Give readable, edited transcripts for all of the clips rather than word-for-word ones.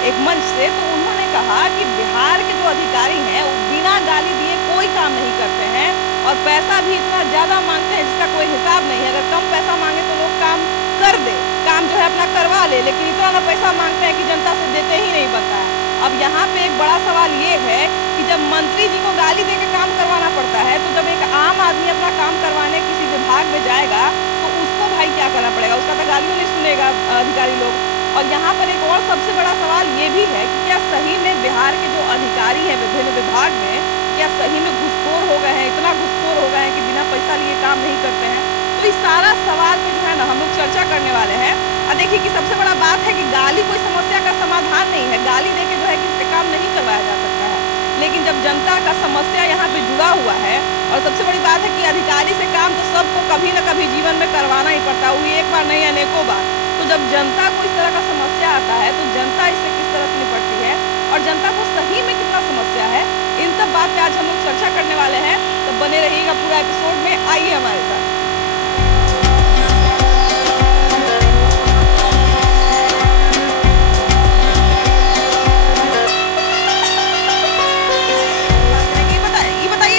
एक मंच से, तो उन्होंने कहा कि बिहार के जो अधिकारी हैं वो बिना गाली दिए कोई काम नहीं करते हैं और पैसा भी इतना ज़्यादा मांगते हैं जिसका कोई हिसाब नहीं है। अगर कम पैसा मांगे तो लोग काम कर दे, काम जो है अपना करवा ले, लेकिन इतना ना पैसा मांगते हैं कि जनता से देते ही नहीं बनता है। अब यहाँ पे एक बड़ा सवाल ये है कि जब मंत्री जी को गाली दे के काम करवाना पड़ता है, तो जब एक आम आदमी अपना काम करवाने किसी विभाग में जाएगा तो उसको भाई क्या करना पड़ेगा, उसका तो गालियों नहीं सुनेगा अधिकारी लोग। और यहाँ पर एक और सबसे बड़ा सवाल ये भी है कि क्या सही में बिहार के जो अधिकारी हैं विभिन्न विभाग में, क्या सही में घूसखोर हो गए हैं, इतना घूसखोर हो गए हैं कि बिना पैसा लिए काम नहीं करते हैं। तो इस सारा सवाल पे जो है ना हम लोग चर्चा करने वाले हैं। और देखिए कि सबसे बड़ा बात है कि गाली कोई समस्या का समाधान नहीं है, गाली देके जो है किसी से काम नहीं करवाया जा सकता है। लेकिन जब जनता का समस्या यहाँ पे जुड़ा हुआ है, और सबसे बड़ी बात है कि अधिकारी से काम तो सबको कभी न कभी जीवन में करवाना ही पड़ता है, वो एक बार नहीं अनेकों बार। तो जब जनता को इस तरह का समस्या आता है तो जनता इससे किस तरह से निपटती है और जनता को सही में कितना समस्या है, इन सब बात पे आज हम लोग चर्चा करने वाले हैं। तो बने रहिएगा पूरा एपिसोड में, आइए हमारे साथ।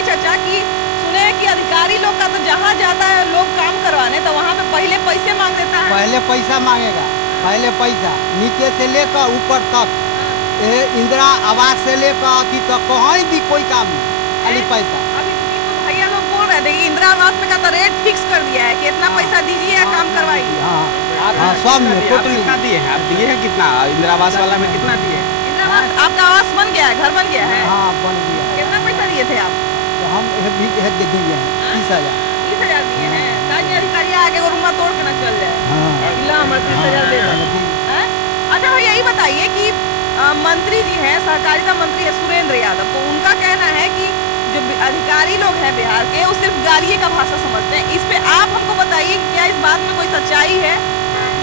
चाचा कि सुने कि अधिकारी लोग का तो जहाँ जाता है लोग काम करवाने तो वहाँ पे पहले पैसे मांग देता है। पहले पैसा मांगेगा, पहले पैसा नीचे से लेकर ऊपर तक, इंदिरा आवास से लेकर अति तक कहीं भी कोई काम नहीं, खाली पैसा। अभी तो भैया लोग बोल रहे थे कि इंदिरा आवास में का तो रेट फिक्स कर दिया है कि इतना पैसा दीजिए काम करवाइए। हाँ सब में कितना दिए हैं, आप दिए हैं कितना? इंदिरा आवास वाला में कितना दिए? इंदिरा आवास आपका आवास बन गया है, घर बन गया है? हाँ बन गया। कितना पैसा दिए थे आप? तो हम दिए हैं 30,000। 30,000 दिए हैं ताकि अधिकारी आके रूम तोड़ के न चल जाए। 30,000 दे दो। अच्छा भैया यही बताइए कि मंत्री जी हैं, सहकारिता मंत्री है सुरेंद्र यादव, तो उनका कहना है कि जो अधिकारी लोग हैं बिहार के वो सिर्फ गाली का भाषा समझते हैं। इस पे आप हमको बताइए कि क्या इस बात में कोई सच्चाई है?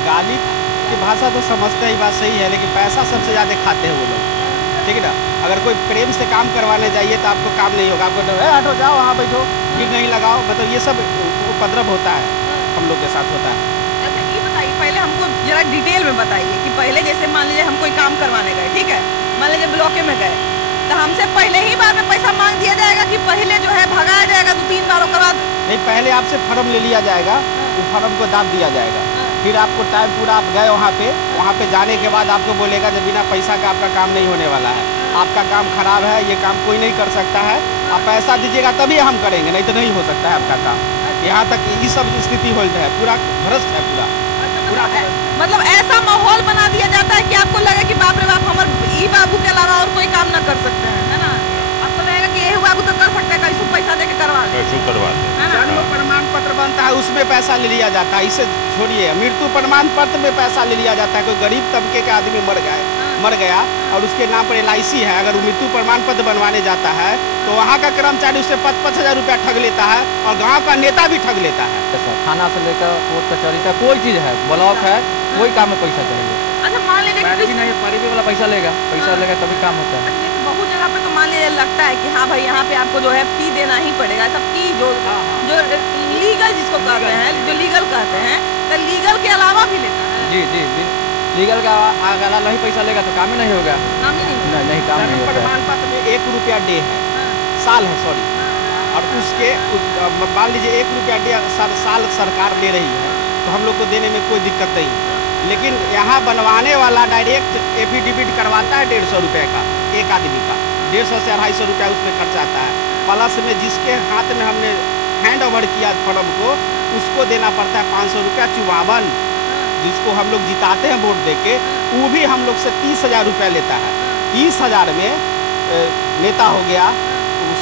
गाली की भाषा तो समझते ही, बात सही है, लेकिन पैसा सबसे ज़्यादा खाते हैं वो लोग, ठीक है ना। अगर कोई प्रेम से काम करवाने जाइए तो आपको काम नहीं होगा, आपको हटो जाओ वहाँ बैठो, भीड़ नहीं लगाओ, मतलब ये सब उपद्रव होता है, हम लोग के साथ होता है। अच्छा ये बताइए पहले हमको जरा डिटेल में बताइए कि पहले जैसे मान लीजिए हम कोई काम करवाने गए, ठीक है, मान लीजिए ब्लॉके में गए तो हमसे पहले ही बार में पैसा मांग दिया जाएगा कि पहले जो है भगाया जाएगा 2-3 बार के बाद? नहीं, पहले आपसे फॉर्म ले लिया जाएगा, वो फॉर्म को दाब दिया जाएगा, फिर आपको टाइम पूरा आप गए वहाँ पे जाने के बाद आपको बोलेगा जब बिना पैसा का आपका काम नहीं होने वाला है, आपका काम खराब है, ये काम कोई नहीं कर सकता है, आप पैसा दीजिएगा तभी हम करेंगे, नहीं तो नहीं हो सकता है आपका काम। यहाँ तक ये सब स्थिति हो है, पूरा भ्रष्ट है पूरा। मतलब ऐसा माहौल बना दिया जाता है कि आपको लगे कि बाप रे बाप हमारे ई बाबू के अलावा और कोई काम ना कर सकते हैं, है ना। आपको लगेगा कि ये बाबू तो कर सकते हैं, कैसे पैसा दे के करवा ले, जन्म प्रमाण पत्र बनता है उसमें पैसा ले लिया जाता है, इसे छोड़िए, मृत्यु प्रमाण पत्र में पैसा ले लिया जाता है। कोई गरीब तबके के आदमी मर गया और उसके नाम पर LIC है, अगर वो मृत्यु प्रमाण पत्र बनवाने जाता है तो वहाँ का कर्मचारी उससे 5-5 हज़ार रुपया ठग लेता है और गांव का नेता भी ठग लेता है। थाना से लेकर कोर्ट कचहरी तक कोई चीज़ है, ब्लॉक है, कोई काम में पैसा चाहिए। अच्छा मान लीजिए परिवी वाला पैसा लेगा तभी काम होता है। जैसे बहुत जगह पे तो मान लीजिए लगता है कि हाँ भाई यहाँ पे आपको जो है फी देना ही पड़ेगा, सब फी जो लीगल जिसको कहते हैं, जो लीगल कहते हैं, तो लीगल के अलावा भी लेता है। जी लीगल का अगर नहीं पैसा लेगा तो काम ही नहीं होगा, काम ही नहीं काम नहीं होगा। प्रमाण पत्र में 1 रुपया डे है, साल है सॉरी, और उसके मान लीजिए 1 रुपया डे साल सरकार ले रही है तो हम लोग को देने में कोई दिक्कत नहीं। लेकिन यहाँ बनवाने वाला डायरेक्ट एफिडेविट करवाता है 150 रुपये का, एक आदमी का 150 से 250 रुपया उसमें खर्च आता है। प्लस में जिसके हाथ में हमने हैंड ओवर किया फॉर्म को उसको देना पड़ता है 500 रुपया चुवावन, जिसको हम लोग जिताते हैं वोट देके, वो भी हम लोग से 30,000 रुपया लेता है। 30,000 में नेता हो गया, उस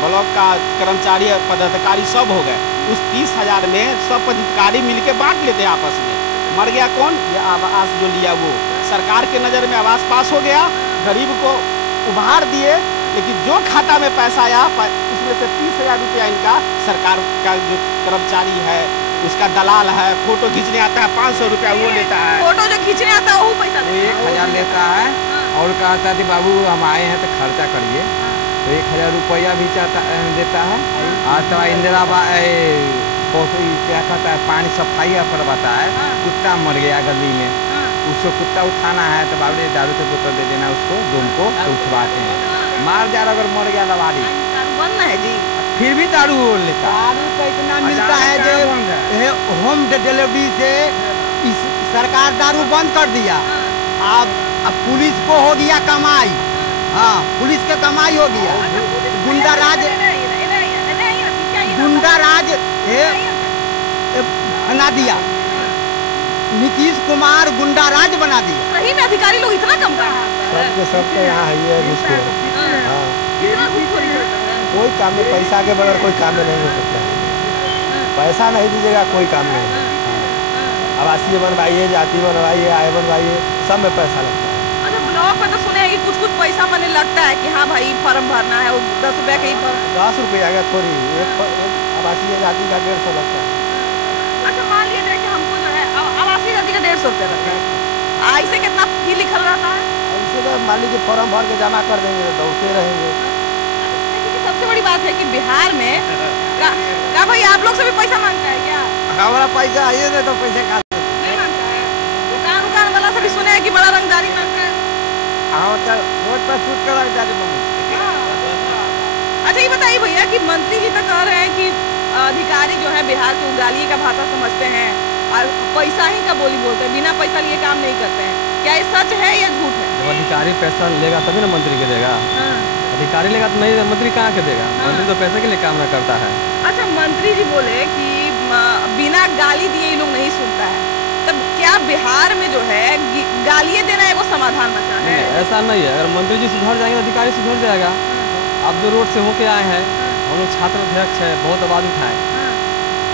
ब्लॉक का कर्मचारी पदाधिकारी सब हो गए, उस 30,000 में सब पदाधिकारी मिलके बांट लेते हैं आपस में। मर गया कौन? ये आवास जो लिया वो, सरकार के नज़र में आवास पास हो गया, गरीब को उभार दिए, लेकिन जो खाता में पैसा आया उसमें से 30,000 रुपया इनका सरकार का जो कर्मचारी है उसका दलाल है, फोटो खींचने आता है 500 रुपया वो लेता है, फोटो जो खींचने आता है वो पैसा 1,000 लेता है और कहता है बाबू हम आए हैं तो खर्चा करिए, तो 1,000 रुपया भी देता है। अथवा इंदिरा क्या कहता है पानी सफाई करवाता है, कुत्ता मर गया गली में उसको कुत्ता उठाना है तो बाबू दारू की बोतल दे देना उसको दोनों को तो उठवाते हैं। मार जा अगर मर गया लवारी दारू बनना है जी। फिर भी दारू लेता है। दारू का इतना मिलता है जो होम डिलीवरी से इस सरकार दारू बंद कर दिया। अब पुलिस को हो गया कमाई। हाँ, पुलिस के कमाई हो गया। गुंडा राज बना दिया। नीतीश कुमार गुंडा राज बना दिया। सही में अधिकारी लोग इतना कम काम सब तो यहाँ है घूसखोर। हाँ, इतना घूसखोरी करते हैं। कोई काम में पैसा के बगैर कोई काम में नहीं हो सकता है। पैसा नहीं दीजिएगा कोई काम नहीं। आवासीय बनवाइए, जाति बनवाइए, आय बनवाइए, सब में पैसा लगता है। अच्छा, ब्लॉक में तो सुने हैं कि कुछ पैसा मैंने लगता है कि हाँ भाई फॉर्म भरना है, वो 10 रुपया का ही फॉर्म। 10 रुपये आएगा थोड़ी, एक आवासीय जाति का 150 लगता है। अच्छा, मान लिया जाए कि हमको जो है आवासीय जाति का 150 रुपया लगता है, ऐसे कितना फी लिखल रहता है? ऐसे तो मान लीजिए फॉर्म भर के जमा कर देंगे तो दौड़ते रहेंगे। देखिए, सबसे बड़ी बात है कि बिहार में का भाई आप लोग से भी पैसा मांगता है क्या? हमारा पैसा आइए नहीं तो पैसे खा नहीं मांगता है। दुकान वाला से भी सुने हैं कि बड़ा रंगदारी मांगता है। हाँ, तो रोड पर छूट कर रंगदारी मांगते। अच्छा, ये बताइए भैया कि मंत्री जी तो कह रहे हैं कि अधिकारी जो है बिहार के उगाली का भाषा समझते हैं और पैसा ही का बोली बोलते हैं, बिना पैसा लिए काम नहीं करते हैं। क्या ये सच है या झूठ है? जब अधिकारी पैसा लेगा तभी ना मंत्री के देगा। अधिकारी लेगा तो नहीं, मंत्री कहाँ के देगा? मंत्री तो पैसे के लिए काम न करता है। अच्छा, मंत्री जी बोले कि बिना गाली दिए ये लोग नहीं सुनता है, तब क्या बिहार में जो है गालियाँ देना है वो समाधान बचा है? ऐसा नहीं है। अगर मंत्री जी सुधर जाएंगे तो अधिकारी सुधर जाएगा। अब जो रोड से होके आए हैं हम लोग, छात्र अध्यक्ष है, बहुत आवाज़ उठाए,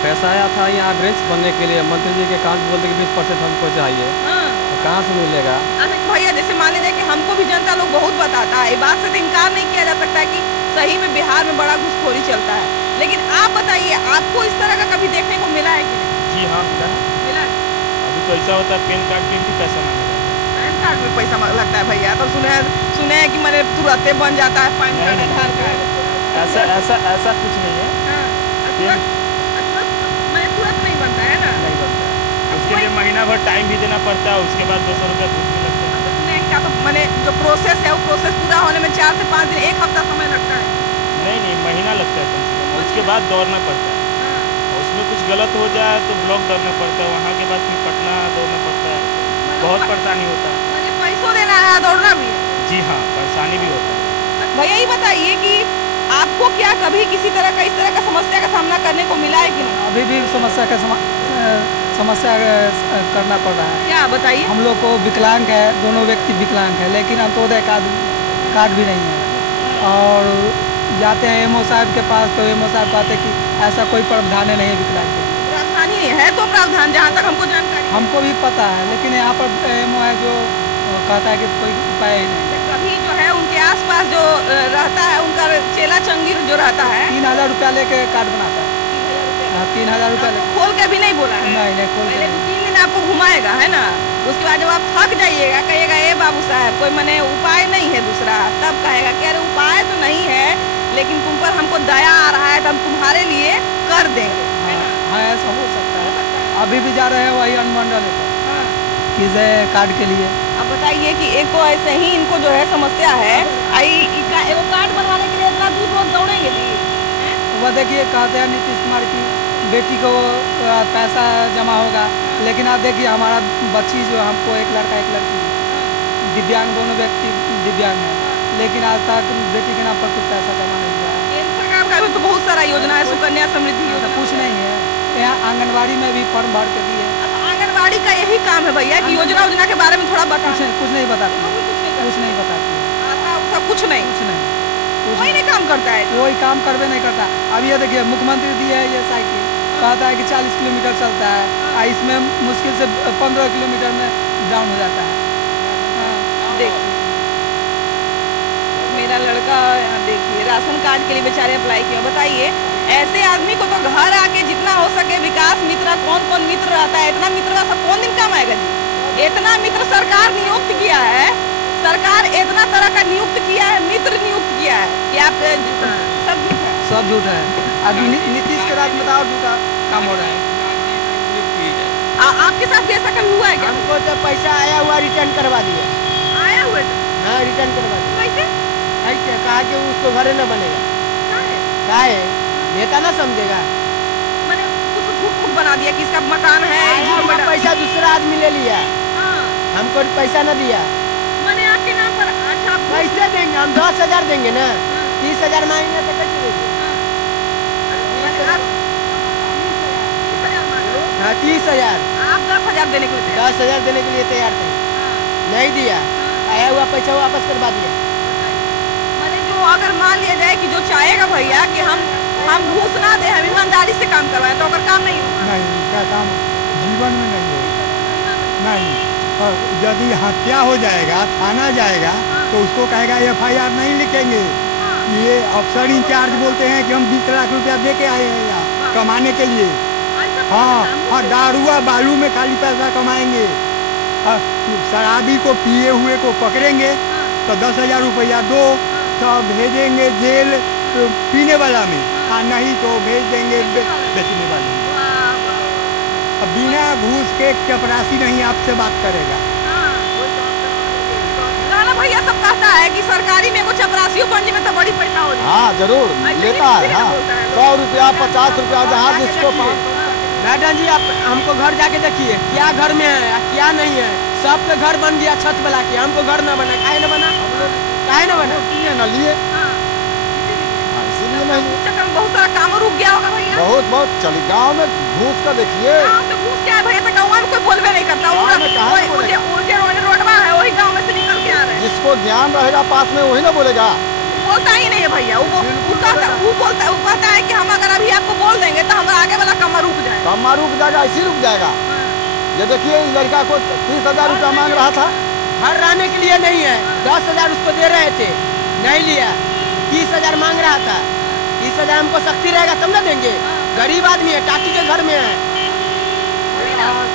पैसा आया था यहाँ ब्रेंच बनने के लिए, मंत्री जी के अकाउंट बोलते कि 20% हमको चाहिए, तो कहाँ से मिलेगा? अच्छा भैया, जैसे मान लीजिए कि हमको भी जनता लोग बहुत बताता है, बात से तो इनकार नहीं किया जा सकता है कि सही में बिहार में बड़ा घूसखोरी चलता है, लेकिन आप बताइए आपको इस तरह का कभी देखने को मिला है कि नहीं? जी हाँ, मिला। अभी तो ऐसा होता है पैन कार्ड के लिए पैसा मांगा जाता है। पैन कार्ड में पैसा लगता है भैया? तो सुने हैं कि मैंने तुरंत बन जाता है पैन कार्ड, आधार कार्ड। ऐसा कुछ नहीं है। तुरंत नहीं बनता है ना? नहीं बनता, उसके लिए महीना भर टाइम भी देना पड़ता है, उसके बाद 200 रुपया घूस भी लगता है। सुने क्या, तो मैंने जो प्रोसेस है वो प्रोसेस पूरा होने में 4 से 5 दिन, 1 हफ्ता समय लगता है। नहीं, महीना लगता है कम से कम, उसके बाद दौड़ना पड़ता है। और उसमें कुछ गलत हो जाए तो ब्लॉक दौड़ना पड़ता है, वहाँ के बाद फिर पटना दौड़ना पड़ता है, बहुत परेशानी होता है। पैसों देना है, दौड़ना भी है। जी हाँ, परेशानी भी होता है। भैया ये बताइए कि आपको क्या कभी किसी तरह का इस तरह का समस्या का सामना करने को मिला है कि नहीं? अभी भी समस्या करना पड़ रहा है। क्या बताइए? हम लोग को विकलांग है, दोनों व्यक्ति विकलांग है, लेकिन अंत्योदय कार्ड भी नहीं है। और जाते हैं एमओ साहब के पास तो एमओ साहब कहते हैं कि ऐसा कोई प्रावधान नहीं है विकलांग के। प्रावधान ही है तो प्रावधान, जहाँ तक हमको जानकारी हमको भी पता है, लेकिन यहाँ पर एमओ है जो कहता है कि कोई उपाय ही नहीं। कभी जो है उनके आसपास जो रहता है उनका चेला चंगीर जो रहता है 3000 रुपया लेके कार्ड बनाता है। 3000 रुपया लेके खोल के भी नहीं बोला है? नहीं खोल के। 3 दिन आपको घुमाएगा है ना, उसके बाद जब आप थक जाइएगा कहिएगा ए बाबू साहब कोई मने उपाय नहीं है दूसरा, तब कहेगा कि अरे उपाय तो नहीं है लेकिन तुम पर हमको दया आ रहा है तो हम तुम्हारे लिए कर देंगे, है ना? हाँ, ऐसा हो सकता है। अभी भी जा रहे हैं वही अनुमंडल किसे कार्ड के लिए। अब बताइए कि एक तो ऐसे ही इनको जो है समस्या है, वो कार्ड बनवाने के लिए इतना दूर रोज दौड़ेंगे जी। वह देखिए कहते हैं नीतीश कुमार की बेटी को पैसा जमा होगा, लेकिन आप देखिए हमारा बच्ची जो हमको एक लड़का एक लड़की दिव्यांग, दोनों व्यक्ति दिव्यांग है, लेकिन आज तक बेटी के नाम पर कुछ पैसा जमा नहीं हुआ है। केंद्र सरकार का भी तो बहुत सारा योजना है, सुकन्या समृद्धि योजना। कुछ नहीं है, यहाँ आंगनबाड़ी में भी फॉर्म भर के दिए। आंगनबाड़ी का यही काम है भैया कि योजना के बारे में थोड़ा बता। कुछ नहीं बताती, कुछ नहीं बताती, कुछ नहीं कोई नहीं काम करता है, कोई काम करवे नहीं करता। अब ये देखिए मुख्यमंत्री दिया है ये साइकिल, कहता है कि 40 किलोमीटर चलता है, इसमें मुश्किल से 15 किलोमीटर में डाउन हो जाता है। देखिए मेरा लड़का यहाँ देखिए राशन कार्ड के लिए बेचारे अप्लाई किया। बताइए ऐसे आदमी को तो घर आके जितना हो सके विकास मित्र, कौन मित्र रहता है, इतना मित्र सब कौन दिन काम आएगा जी? इतना मित्र सरकार नियुक्त किया है, सरकार इतना तरह का नियुक्त किया है, मित्र नियुक्त किया है कि आप सब झूठ है, सब झूठ है। अब नीतीश के राज में तो और झूठा काम हो रहा है। आपके साथ भी ऐसा कभी हुआ है क्या? हमको तो पैसा आया हुआ रिटर्न करवा दिया। आया हुआ है? हाँ रिटर्न करवा दिया। कैसे? ऐसे कहा कि उसको घरे न बनेगा। काहे? नेता ना समझेगा। मैंने कुछ झूठ बना दिया कि इसका मकान है। आया हुआ पैसा दूसरा आदमी ले लिया। हाँ। हमको पैसा न दिया। मैंने आपके नाम पर अच्छा कैसे देंगे? हम 10,000 देंगे ना। 30,000 मांगेंगे तो कैसे देंगे? 30,000। आप 10,000 देने के लिए तैयार? 10,000 देने के लिए तैयार थे। नहीं दिया। आया हुआ पैसा वापस करवा दिया। मैंने जो अगर मान लिया जाए कि जो चाहेगा भैया कि हम घूस ना दे, हम ईमानदारी से काम करवाएं, तो अगर काम नहीं होगा? नहीं, उसका काम जीवन में नहीं होगा। नहीं, और यदि हत्या हो जाएगा, थाना जाएगा, तो उसको कहेगा FIR नहीं लिखेंगे। ये अफसर इंचार्ज बोलते हैं कि हम 20 लाख रुपया दे के आए हैं यहाँ कमाने के लिए। हाँ, दारुआ बालू में खाली पैसा कमाएंगे। शराबी को पिए हुए को पकड़ेंगे तो 10,000 रुपया दो, तो भेजेंगे जेल पीने वाला में, नहीं तो भेज देंगे बेचने वाले में। अब बिना घूस के चपरासी नहीं आपसे बात करेगा। राणा भैया सब कहता है कि सरकारी में को चपरासियों बनने में तो बड़ी पैसा हो जाए। हाँ जरूर लेता है। हाँ 100 रुपया 50 रुपया जहाँ जिसको मैडम जी आप हमको घर जाके देखिए क्या घर में है क्या नहीं है। सब पे घर बन गया छत वाला के, हमको घर ना बना। काहे ना बना? काहे ना बना? न लिए इसीलिए नहीं। चक्कर में बहुत सारा काम रुक गया होगा भैया। बहुत चली गाँव में घूस का देखिए। गाँव में घूस क्या है भैया? तो गाँव में कोई बोलबे नहीं करता। रोडवा है वही गाँव में से निकल के आ रहे हैं। जिसको ज्ञान रहेगा पास में वही ना बोलेगा। बोलता ही नहीं है भैया। वो कहता है कि हम अगर अभी आपको बोल देंगे तो हमारा आगे वाला कमा रुक जाएगा। कमा रुक जाएगा, इसी रुक जाएगा। ये देखिए इस लड़का को 30,000 रुपया मांग रहा था। घर रहने के लिए नहीं है। 10,000 उसको दे रहे थे, नहीं लिया। 30,000 मांग रहा था। 30,000 हमको शक्ति रहेगा तब ना देंगे। गरीब आदमी है, टाटी के घर में है।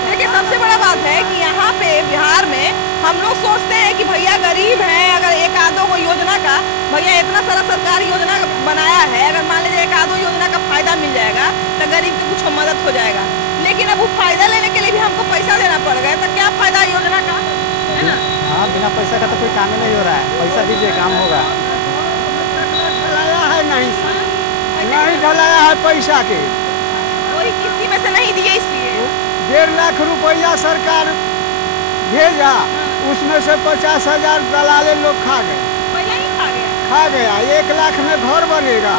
देखिए सबसे बड़ा बात है कि यहाँ पे बिहार में हम लोग सोचते हैं कि भैया गरीब हैं, अगर एक आधो को योजना का भैया इतना सारा सरकार योजना बनाया है, अगर मान लीजिए एक आधो योजना का फायदा मिल जाएगा तो गरीब के कुछ मदद हो जाएगा। लेकिन अब वो फायदा लेने के लिए भी हमको पैसा देना पड़ गया, तो क्या फायदा योजना का, है ना? हाँ बिना पैसा का तो कोई काम ही नहीं हो रहा है। पैसा दीजिए काम होगा। ढलाया है नहीं ढलाया है पैसा के। वही किस्ती में से नहीं दिए इसलिए 1.5 लाख रुपया सरकार भेजा, उसमें से 50,000 दलाले लोग खा गए। पहले ही खा गया। 1 लाख में घर बनेगा।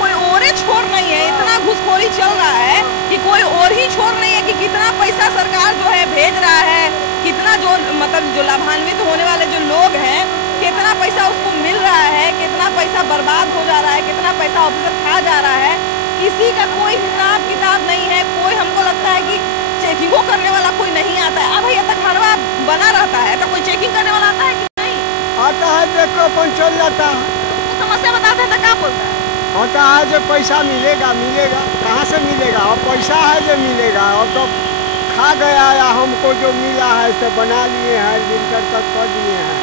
कोई और ही छोर नहीं है। इतना घुसखोरी चल रहा है कि कोई और ही छोर नहीं है कि कितना पैसा सरकार जो है भेज रहा है, कितना जो मतलब जो लाभान्वित होने वाले जो लोग हैं कितना पैसा उसको मिल रहा है, कितना पैसा बर्बाद हो जा रहा है, कितना पैसा ऑफिसर खा जा रहा है। किसी का कोई हिसाब किताब नहीं है। कोई हमको लगता है कि चेकिंग करने वाला कोई नहीं आता है। अब भैया तक घरवा बना रहता है तो कोई चेकिंग करने वाला आता है कि नहीं? आता है, देखो अपन चल जाता है। तो समस्या बताते हैं तो क्या बोलता है? आता है जो पैसा मिलेगा कहाँ से मिलेगा? और पैसा है जो मिलेगा, और तो खा गया या हमको जो मिला है से बना लिए हैं, लिंटर तक कर दिए हैं।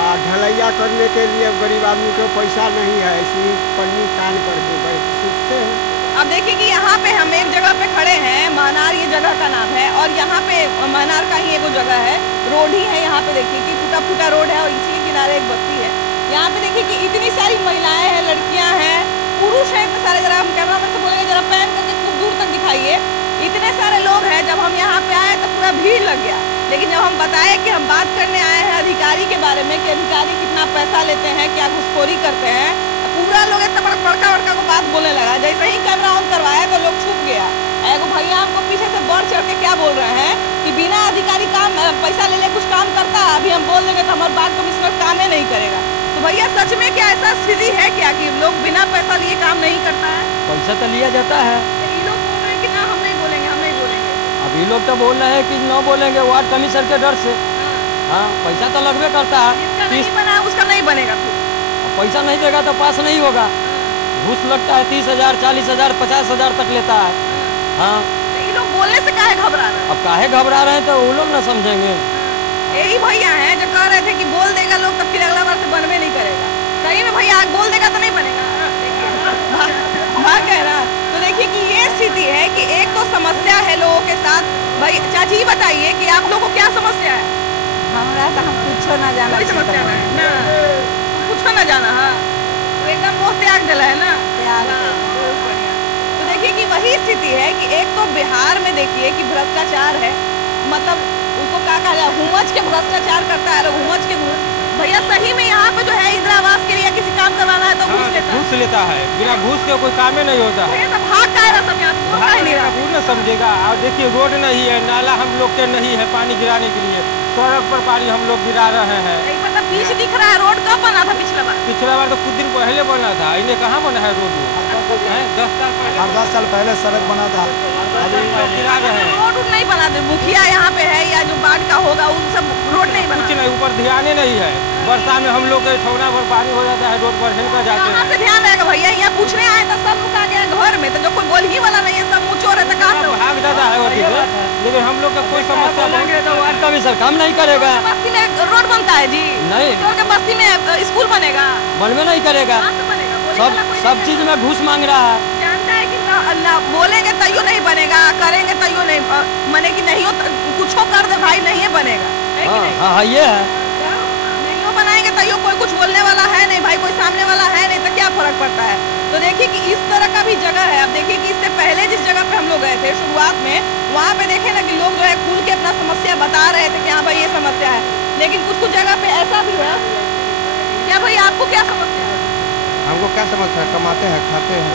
और ढलैया करने के लिए गरीब आदमी को पैसा नहीं है, इसलिए पन्नी तान करके बैठते हैं। अब देखिए कि यहाँ पे हम एक जगह पे खड़े हैं, महनार ये जगह का नाम है, और यहाँ पे महनार का ही एक जगह है, रोड ही है। यहाँ पे देखिए कि टूटा रोड है और इसी के किनारे एक बस्ती है। यहाँ पे देखिए कि इतनी सारी महिलाएं हैं, लड़कियां हैं, पुरुष हैं इतने सारे। जरा हम कैमरामैन से बोलेंगे जरा पैन करके खूब दूर तक दिखाइए। इतने सारे लोग हैं। जब हम यहाँ पे आए तो पूरा भीड़ लग गया। लेकिन जब हम बताए कि हम बात करने आए हैं अधिकारी के बारे में कि अधिकारी कितना पैसा लेते हैं, क्या घुसखोरी करते हैं, पूरा लोग इतना बड़का को बात बोलने लगा। जैसे ही कैमरा ऑन करवाया तो लोग छुप गया। एगो भैया हमको पीछे से बढ़ चढ़ के क्या बोल रहे हैं कि बिना अधिकारी काम पैसा ले कुछ काम करता है, अभी हम बोल देंगे तो हमारे बात कमिश्नर काम ही नहीं करेगा। तो भैया सच में क्या ऐसा स्थिति है क्या कि लोग बिना पैसा लिए काम नहीं करता है? पैसा तो लिया जाता है। ये लोग बोल रहे हैं कि ना हम नहीं बोलेंगे, हम नहीं बोलेंगे। अब ये लोग तो बोल रहे हैं कि न बोलेंगे वार्ड कमिश्नर के डर से। हाँ पैसा तो लगभग करता है। जिसका नहीं बना उसका नहीं बनेगा। पैसा नहीं देगा तो पास नहीं होगा। घूस लगता है 30,000 40,000 50,000 तक लेता है। हाँ ये लोग बोलने से काहे घबरा रहे हैं? अब काहे घबरा रहे हैं तो वो लोग ना समझेंगे। यही भैया हैं जो कह रहे थे कि बोल देगा लोग तो फिर अगला बार से बनवे नहीं करेगा। सही में भैया बोल देगा तो नहीं बनेगा। भाग गए ना। तो देखिए कि ये स्थिति है कि एक तो समस्या है लोगों के साथ, हमरा तो हम कुछो ना जाना कोई समस्या ना है ना, कुछ ना जाना है तो एकदम मोह त्याग दिला है ना। बहुत बढ़िया। तो देखिए कि वही स्थिति है कि एक तो बिहार में देखिए कि भ्रष्टाचार है, मतलब उसको क्या कहा जाए, हुमच के भ्रष्टाचार करता है लोग, हुमच के भैया सही में यहाँ पे जो है इंदिरा आवास के लिए किसी काम करवाना है तो घूस लेता है। बिना घूस के कोई काम ही नहीं होता है। तो भाग का है सब यहाँ से, बोल नहीं रहा। पूर्ण समझेगा। और देखिए रोड नहीं है, नाला हम लोग के नहीं है पानी गिराने के लिए, सड़क पर पानी हम लोग गिरा रहे हैं। मतलब बीच दिख रहा है, रोड कब बना था पिछला बार? पिछला बार तो कुछ दिन पहले बना था, इन्हें कहाँ बना है रोड? 10 साल पहले, 10 साल पहले सड़क बना था, गिरा रहे हैं। रोड नहीं बना दे, मुखिया यहाँ पे है या जो बाढ़ का होगा उन सब रोड नहीं बना, कुछ नहीं, ऊपर ध्यान ही नहीं है। बरसात में हम लोग के ठौना भर पानी हो जाता है, रोड पर हिलकर जाते हैं। कहाँ से ध्यान रहेगा भैया? यहाँ पूछने आए तो सब लोग आ गए घर में, तो जो कोई बोल ही वाला नहीं है, सब मुँह चोर है तो कहाँ से भाग जाता है वही से। लेकिन हम लोग का कोई समस्या तो वार्ड का भी सर काम नहीं करेगा। बस्ती में रोड बनता है जी? नहीं, चोर के बस्ती में स्कूल बनेगा? बनवे नहीं करेगा। सब चीज में घूस मांग रहा है। जानता है कि ना बोलेंगे तैयो नहीं बनेगा, करेंगे तैयो नहीं, मने कि नहीं हो कुछ कर दे भाई नहीं बनेगा, है कि नहीं? हाँ ये है, नहीं हो बनाएंगे तैयो कोई कुछ बोलने वाला है नहीं भाई, कोई सामने वाला है नहीं, तो क्या फर्क पड़ता है? तो देखिए कि इस तरह का भी जगह है। अब देखिए कि इससे पहले जिस जगह पे हम लोग गए थे शुरुआत में, वहाँ पे देखे ना कि लोग जो है खुल के अपना समस्या बता रहे थे कि हाँ भाई ये समस्या है, लेकिन कुछ जगह पे ऐसा भी है। क्या भाई आपको क्या समस्या है? हमको क्या समस्या है? कमाते हैं, खाते हैं।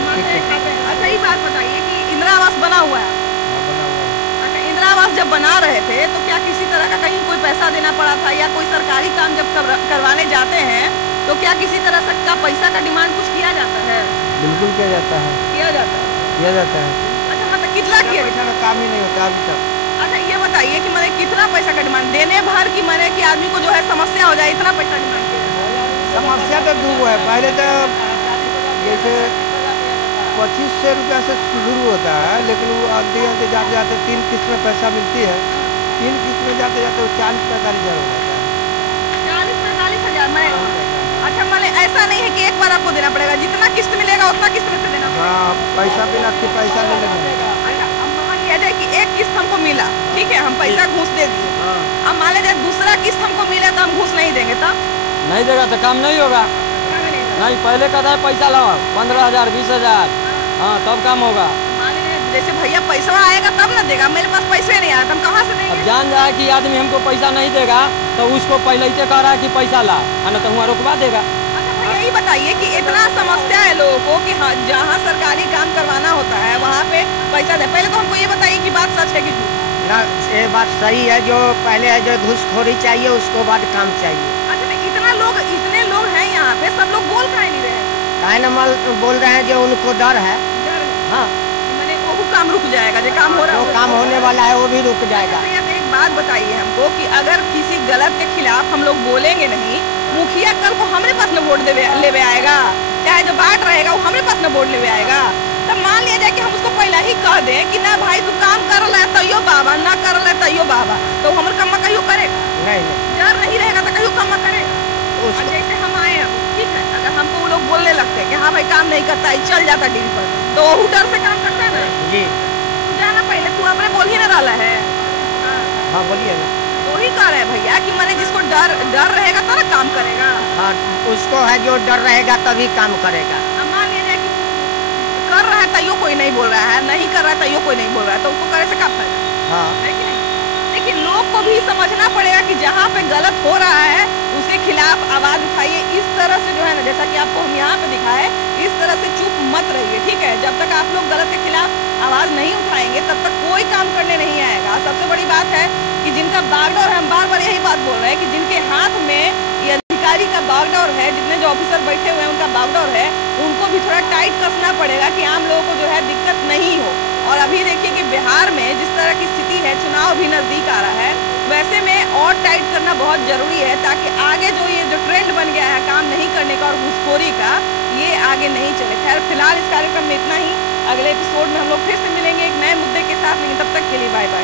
अच्छा ये बात बताइए कि इंदिरा आवास बना हुआ है? अच्छा, इंदिरा आवास जब बना रहे थे तो क्या किसी तरह का कहीं कोई पैसा देना पड़ा था, या कोई सरकारी काम जब करवाने जाते हैं तो क्या किसी तरह से का पैसा का डिमांड कुछ किया जाता है? बिल्कुल किया जाता है। किया जाता है? किया जाता है। अच्छा, मतलब कितना किया? पैसा में काम ही नहीं होता अभी तक। अच्छा ये बताइए कि मैंने कितना पैसा का डिमांड देने भर की, मैंने कि आदमी को जो है समस्या हो जाए इतना पैसा डिमांड किया? समस्या तो दो है। पहले तो जैसे 2500 रुपया से शुरू होता है, लेकिन वो आगे आगे जाते जाते 3 किस्त में पैसा मिलती है। 3 किस्त में जाते जाते वो 40-45 हज़ार हो जाता है। 40-45 हज़ार मैंने? अच्छा मैंने ऐसा नहीं है कि एक बार आपको देना पड़ेगा, जितना किस्त मिलेगा उतना किस्त में से देना पड़ेगा? हाँ, पैसा बिना पैसा नहीं लगेगा। अच्छा अब मान लिया जाए कि एक किस्त हमको मिला, ठीक है, हम पैसा घूस दे दिए, अब मान लिया जाए दूसरा किस्त हमको मिला तो हम घूस नहीं देंगे तब? नहीं देगा तो काम नहीं होगा। नहीं, पहले कहता है पैसा लाओ 15,000 20,000, हाँ तब काम होगा। मान लीजिए जैसे भैया पैसा आएगा तब ना देगा, मेरे पास पैसे नहीं आया तो हम कहाँ से देंगे? अब जान जाए कि आदमी हमको पैसा नहीं देगा तो उसको पहले ही कह रहा है कि पैसा ला, ना तो वहाँ रुकवा देगा। अच्छा भैया यही बताइए कि इतना समस्या है लोगों को कि हाँ जहाँ सरकारी काम करवाना होता है वहाँ पे पैसा दे। पहले तो हमको ये बताइए कि बात सच है कि झूठ? ना ये बात सही है, जो पहले है जो घूसखोरी चाहिए उसको बाद काम चाहिए। अच्छा तो इतने लोग हैं यहाँ पे, सब लोग बोल काहे नहीं रहे हैं? काहे न बोल रहे हैं जो उनको डर है। डर है? हाँ, मैंने वो काम रुक जाएगा, जो काम हो रहा है जो काम होने वाला है वो भी रुक जाएगा। भैया तो एक बात बताइए हमको कि अगर किसी गलत के खिलाफ हम लोग बोलेंगे नहीं, मुखिया कल को हमारे पास न वोट लेवे आएगा, चाहे जो बांट रहेगा वो हमारे पास न वोट लेवे आएगा। तब मान लिया जाए कि हम उसको पहले ही कह दें कि ना भाई तू काम कर रहा है तैयो बाबा, ना कर रहा है तैयो बाबा, तो हमारे कम कहियो करेगा? नहीं, डर नहीं रहेगा तो कहियो कम करेगा। और जैसे हम आए हैं, ठीक है, अगर हमको वो लोग बोलने लगते हैं कि हाँ भाई काम नहीं करता है, चल जाता डील पर, तो वो डर से काम करता है ना जी। तू जाना पहले, तू अपने बोल ही ना डाला है। हाँ बोलिए ना। तो ही कह रहे हैं भैया कि मैंने जिसको डर रहेगा तो ना काम करेगा। हाँ, उसको है जो डर रहेगा तभी काम करेगा। अब मान लीजिए कि कर रहा है तैयो कोई नहीं बोल रहा है, नहीं कर रहा है तैयो कोई नहीं बोल रहा है, तो उसको करे से क्या फायदा? हाँ, है कि नहीं? लेकिन लोग को भी समझना पड़ेगा कि जहाँ पे गलत हो रहा है उसके खिलाफ आवाज उठाइए। इस तरह से जो है ना, जैसा कि आपको हम यहाँ पे दिखाए, इस तरह से चुप मत रहिए, ठीक है? जब तक आप लोग गलत के खिलाफ आवाज नहीं उठाएंगे तब तक कोई काम करने नहीं आएगा। सबसे बड़ी बात है कि जिनका बागडोर है, हम बार बार यही बात बोल रहे हैं कि जिनके हाथ में ये अधिकारी का बागडोर है, जितने जो ऑफिसर बैठे हुए हैं उनका बागडोर है, उनको भी थोड़ा टाइट कसना पड़ेगा कि आम लोगों को जो है दिक्कत नहीं हो। और अभी देखिए कि बिहार में जिस तरह की स्थिति है, चुनाव भी नज़दीक आ रहा है, वैसे में और टाइट करना बहुत ज़रूरी है ताकि आगे जो ये जो ट्रेंड बन गया है काम नहीं करने का और घूसखोरी का, ये आगे नहीं चले। खैर फिलहाल इस कार्यक्रम में इतना ही। अगले एपिसोड में हम लोग फिर से मिलेंगे एक नए मुद्दे के साथ, लेकिन तब तक के लिए बाय बाय।